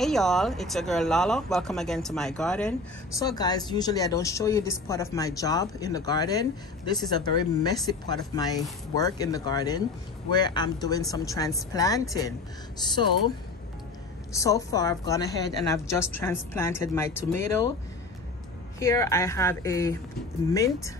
Hey y'all, it's your girl Lala. Welcome again to my garden. So guys, usually I don't show you this part of my job in the garden. This is a very messy part of my work in the garden where I'm doing some transplanting. So far I've gone ahead and I've just transplanted my tomato. Here I have a mint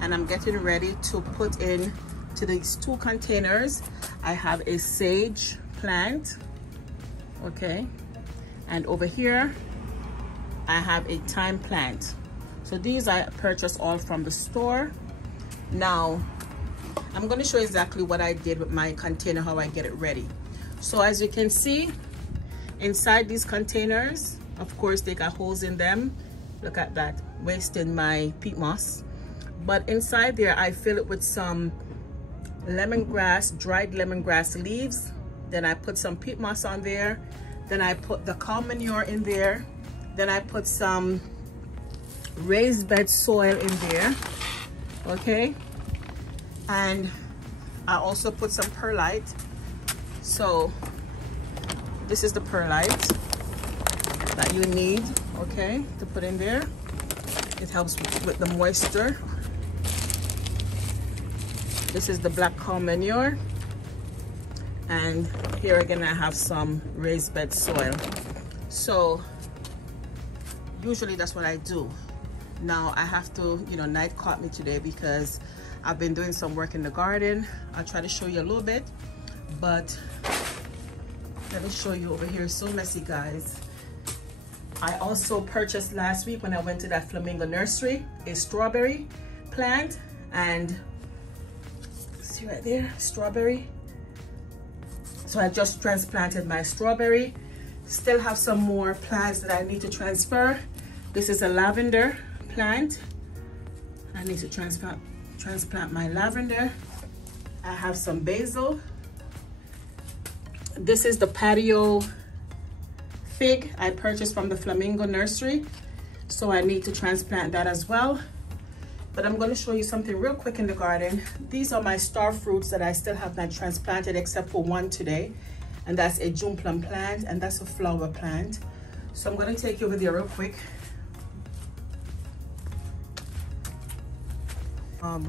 and I'm getting ready to put in to these 2 containers. I have a sage plant. Okay, and over here I have a thyme plant. So these I purchased all from the store. Now I'm going to show you exactly what I did with my container, how I get it ready. So as you can see, inside these containers, of course they got holes in them. Look at that, wasting my peat moss. But inside there I fill it with some lemongrass, dried lemongrass leaves. Then I put some peat moss on there. Then I put the cow manure in there. Then I put some raised bed soil in there. Okay. And I also put some perlite. So this is the perlite that you need, okay, to put in there. It helps with the moisture. This is the black cow manure. And here again I have some raised bed soil. So usually that's what I do. Now I have to, night caught me today because I've been doing some work in the garden. I'll try to show you a little bit, but let me show you over here. It's so messy, guys. I also purchased last week when I went to that Flamingo nursery a strawberry plant, and see right there, strawberry. So I just transplanted my strawberry. Still have some more plants that I need to transfer. This is a lavender plant. I need to transplant my lavender. I have some basil. This is the patio fig I purchased from the Flamingo nursery. So I need to transplant that as well. But I'm going to show you something real quick in the garden. These are my star fruits that I still have not transplanted except for one today. And that's a June plum plant, and that's a flower plant. So I'm going to take you over there real quick.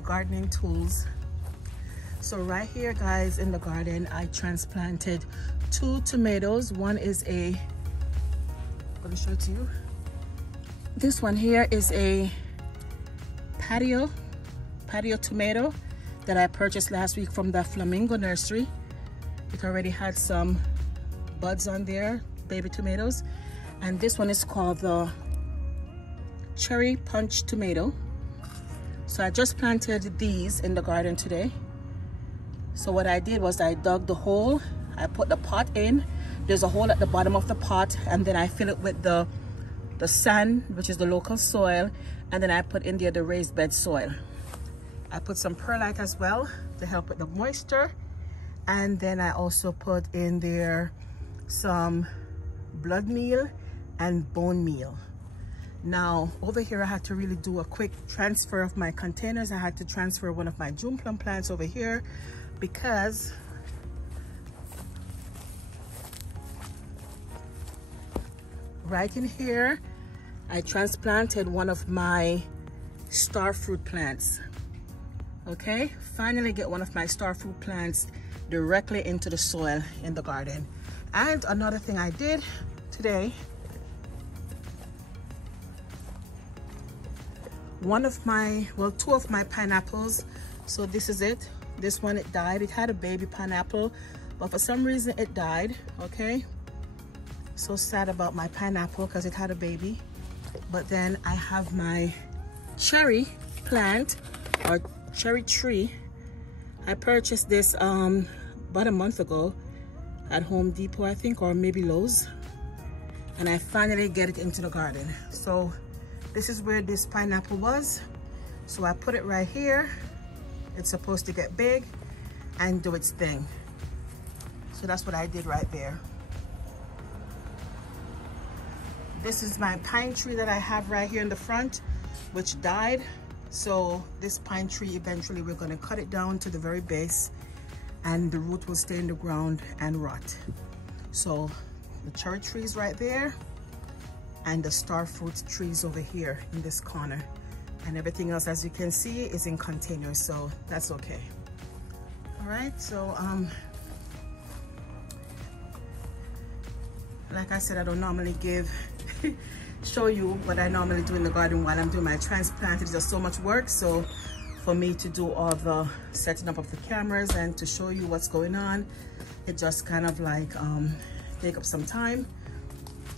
Gardening tools. So right here, guys, in the garden, I transplanted 2 tomatoes. One is I'm going to show it to you. This one here is a patio tomato that I purchased last week from the Flamingo nursery. It already had some buds on there, baby tomatoes. And this one is called the cherry punch tomato. So I just planted these in the garden today. So what I did was I dug the hole, I put the pot in. There's a hole at the bottom of the pot, and then I fill it with the sand, which is the local soil, and then I put in there the raised bed soil. I put some perlite as well to help with the moisture, and then I also put in there some blood meal and bone meal. Now over here I had to really do a quick transfer of my containers. I had to transfer one of my June plum plants over here because right in here I transplanted one of my star fruit plants. Okay, finally get one of my star fruit plants directly into the soil in the garden. And another thing I did today, two of my pineapples. So this is it. This one, it died. It had a baby pineapple, but for some reason it died. Okay, so sad about my pineapple because it had a baby. But then I have my cherry plant or cherry tree. I purchased this about a month ago at Home Depot, I think, or maybe Lowe's, and I finally get it into the garden. So this is where this pineapple was. So I put it right here. It's supposed to get big and do its thing. So that's what I did right there. This is my pine tree that I have right here in the front, which died. So this pine tree, eventually we're going to cut it down to the very base and the root will stay in the ground and rot. So the cherry trees right there, and the star fruit trees over here in this corner. And everything else, as you can see, is in containers, so that's okay. All right, so like I said, I don't normally show you what I normally do in the garden while I'm doing my transplant. It's just so much work, so for me to do all the setting up of the cameras and to show you what's going on, it just kind of like take up some time.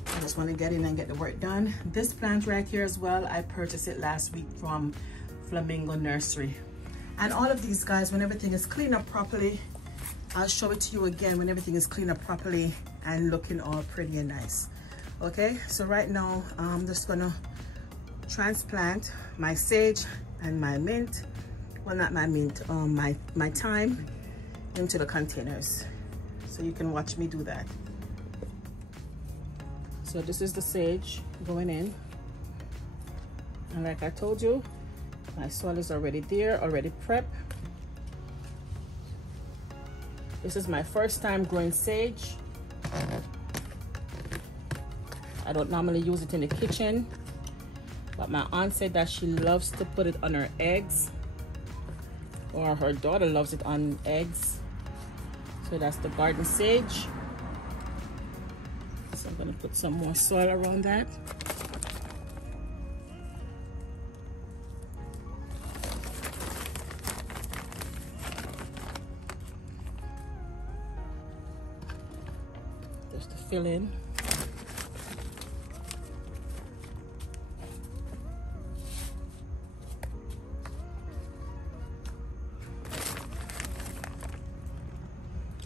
I just want to get in and get the work done. This plant right here as well, I purchased it last week from Flamingo Nursery. And all of these guys, when everything is cleaned up properly, I'll show it to you again when everything is cleaned up properly and looking all pretty and nice. Okay, so right now I'm just gonna transplant my sage and my mint, well, not my mint, my thyme into the containers. So you can watch me do that. So this is the sage going in. And like I told you, my soil is already there, already prepped. This is my first time growing sage. I don't normally use it in the kitchen, but my aunt said that she loves to put it on her eggs, or her daughter loves it on eggs. So that's the garden sage. So I'm gonna put some more soil around that. Just to fill in.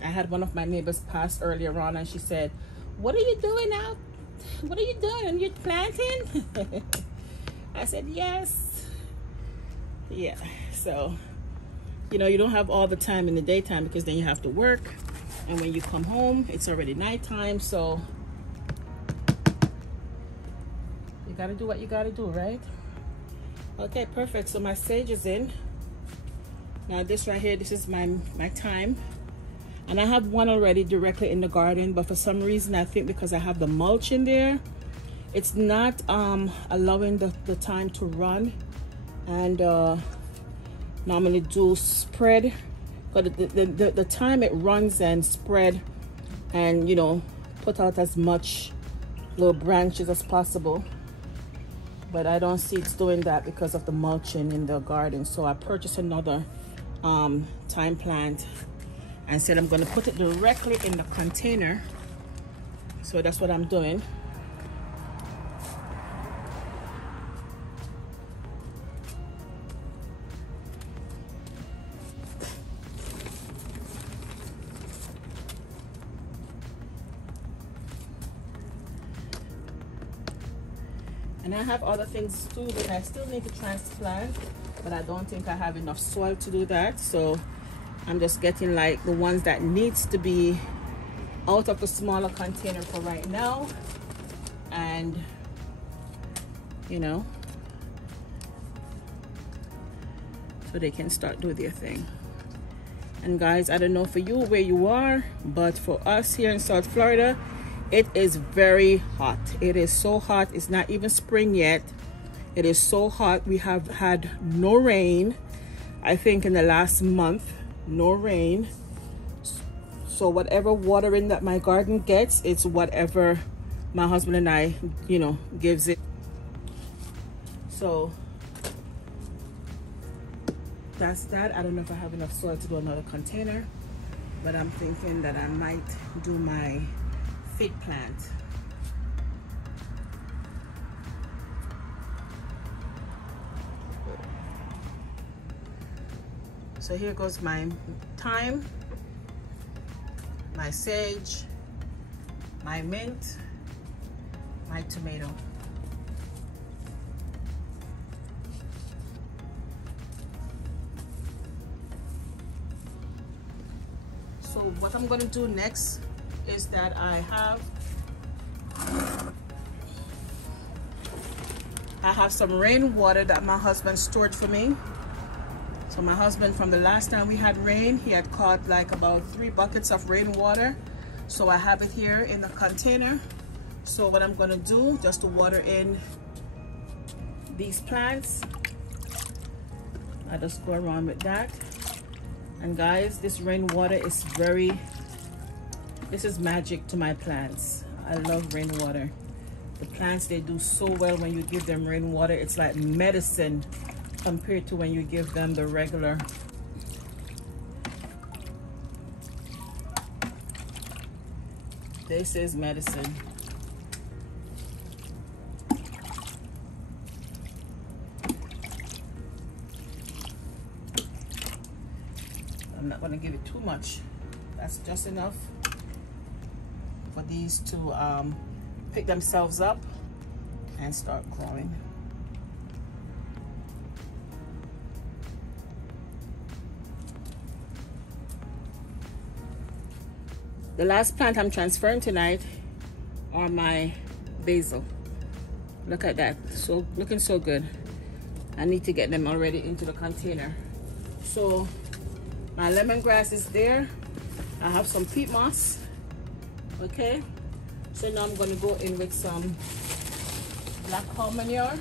I had one of my neighbors pass earlier on and she said, "What are you doing out? What are you doing? You're planting?" I said, "Yes." Yeah, so, you know, you don't have all the time in the daytime because then you have to work. And when you come home, it's already nighttime. So you gotta do what you gotta do, right? Okay, perfect. So my sage is in. Now this right here, this is my thyme. And I have one already directly in the garden, but for some reason, I think because I have the mulch in there, it's not allowing the thyme to run and normally do spread. But the time it runs and spread and, you know, put out as much little branches as possible. But I don't see it's doing that because of the mulching in the garden. So I purchased another thyme plant and said I'm going to put it directly in the container. So that's what I'm doing. And I have other things too that I still need to transplant, but I don't think I have enough soil to do that. So I'm just getting like the ones that needs to be out of the smaller container for right now. And, you know, so they can start doing their thing. And guys, I don't know for you where you are, but for us here in South Florida, it is very hot. It is so hot. It's not even spring yet. It is so hot. We have had no rain, I think, in the last month. No rain. So whatever watering that my garden gets, it's whatever my husband and I, you know, gives it. So that's that. I don't know if I have enough soil to do another container, but I'm thinking that I might do my fig plant. So here goes my thyme, my sage, my mint, my tomato. So what I'm going to do next is that I have some rainwater that my husband stored for me. So my husband, from the last time we had rain, he had caught like about 3 buckets of rainwater. So I have it here in the container. So what I'm gonna do, just to water in these plants, I just go around with that. And guys, this rainwater is this is magic to my plants. I love rainwater. The plants, they do so well when you give them rainwater. It's like medicine compared to when you give them the regular. This is medicine. I'm not going to give it too much. That's just enough for these to pick themselves up and start growing. The last plant I'm transferring tonight are my basil. Look at that, so looking so good. I need to get them already into the container. So my lemongrass is there. I have some peat moss. Okay, so now I'm going to go in with some black cow manure.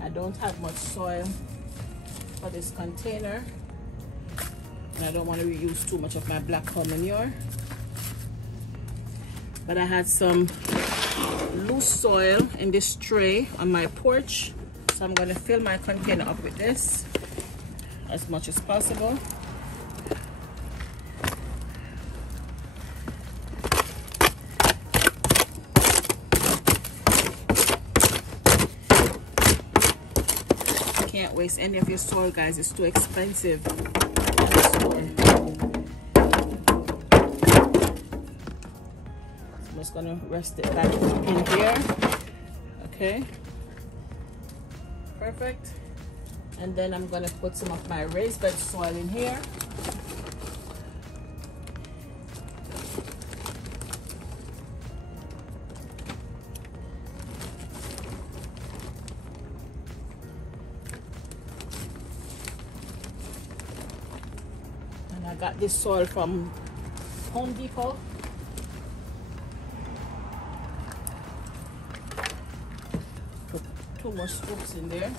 I don't have much soil for this container, and I don't want to reuse too much of my black cow manure, but I had some loose soil in this tray on my porch, so I'm going to fill my container up with this as much as possible. Can't waste any of your soil, guys. It's too expensive. I'm just gonna rest it back in here. Okay, perfect. And then I'm gonna put some of my raised bed soil in here. I got this soil from Home Depot. Put 2 more scoops in there.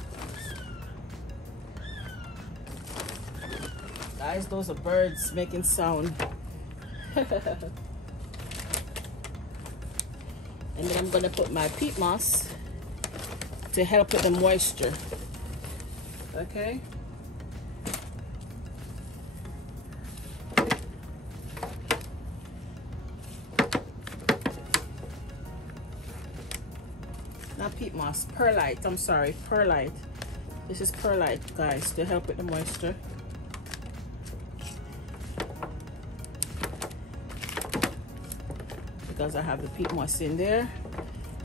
Guys, those are birds making sound. And then I'm gonna put my peat moss to help with the moisture. Okay. Not peat moss, perlite. I'm sorry, perlite. This is perlite, guys, to help with the moisture. Because I have the peat moss in there,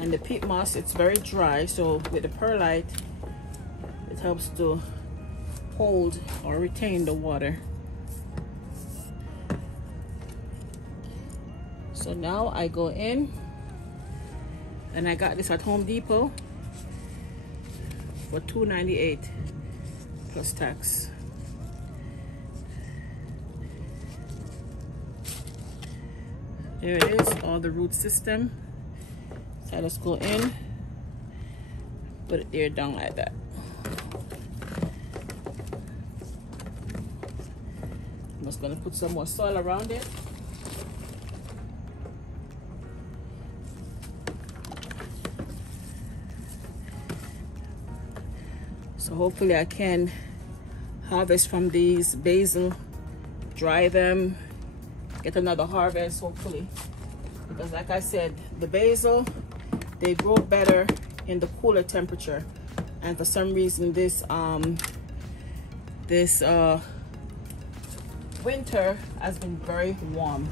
and the peat moss, it's very dry, so with the perlite it helps to hold or retain the water. So now I go in, and I got this at Home Depot for $2.98 plus tax. There it is, all the root system. So I just go in, put it there down like that. I'm just gonna put some more soil around it. So hopefully I can harvest from these basil, dry them, get another harvest hopefully, because like I said, the basil, they grow better in the cooler temperature, and for some reason this winter has been very warm.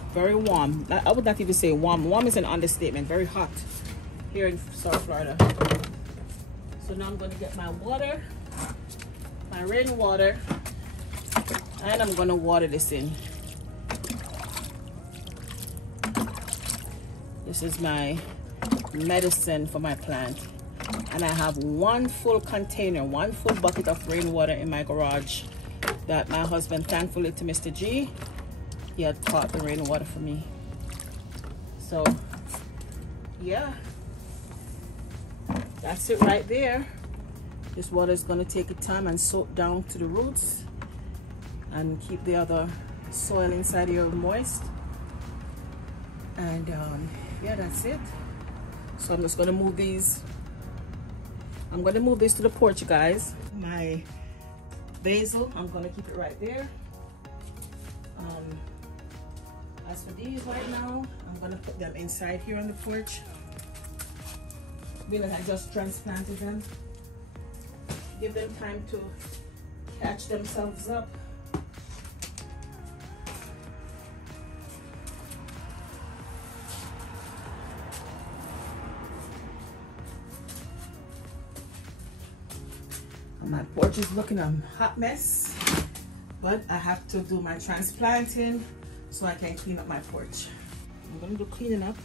I would not even say warm. Warm is an understatement. Very hot here in South Florida. So now I'm going to get my water, my rainwater, and I'm going to water this in. This is my medicine for my plant. And I have one full container, one full bucket of rainwater in my garage that my husband, thankfully to Mr. G, he had caught the rainwater for me. So yeah, that's it right there. This water is going to take its time and soak down to the roots and keep the other soil inside here moist. And yeah, that's it. So I'm just going to move these. I'm going to move this to the porch, guys. My basil, I'm going to keep it right there. As for these right now, I'm going to put them inside here on the porch. Being that I just transplanted them. Give them time to catch themselves up. My porch is looking a hot mess, but I have to do my transplanting so I can clean up my porch. I'm gonna do cleaning up.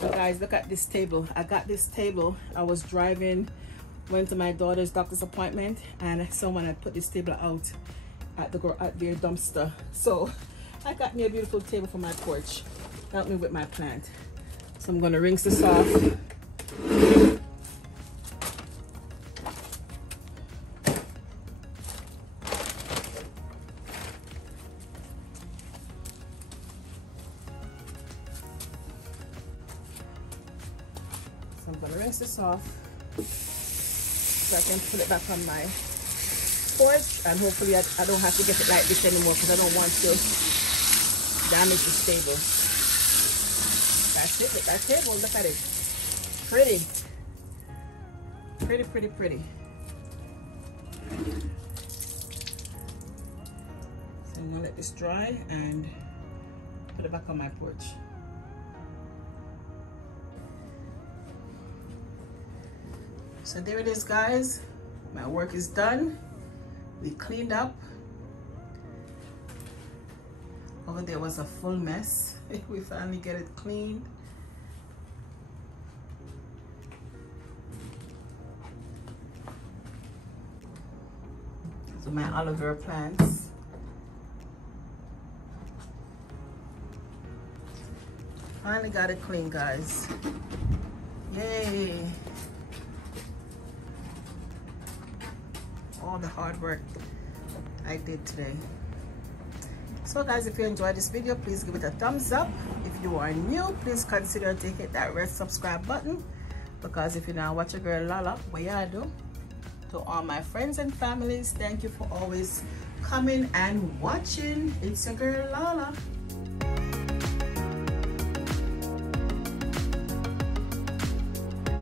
So guys, look at this table. I got this table. I was driving, went to my daughter's doctor's appointment, and someone had put this table out at their dumpster. So I got me a beautiful table for my porch. Help me with my plant. So I'm gonna rinse this off. So I'm gonna rinse this off so I can put it back on my porch, and hopefully I don't have to get it like this anymore because I don't want to damage the stable. That's it, look at that table, look at it. Pretty. Pretty, pretty, pretty. So I'm gonna let this dry and put it back on my porch. So there it is, guys. My work is done. We cleaned up. Over there was a full mess. We finally get it cleaned. So my aloe vera plants. Finally got it clean, guys. Yay. All the hard work I did today. So guys, if you enjoyed this video, please give it a thumbs up. If you are new, please consider to hit that red subscribe button, because if you now watch your girl Lala, what you do. To all my friends and families, thank you for always coming and watching. It's your girl Lala.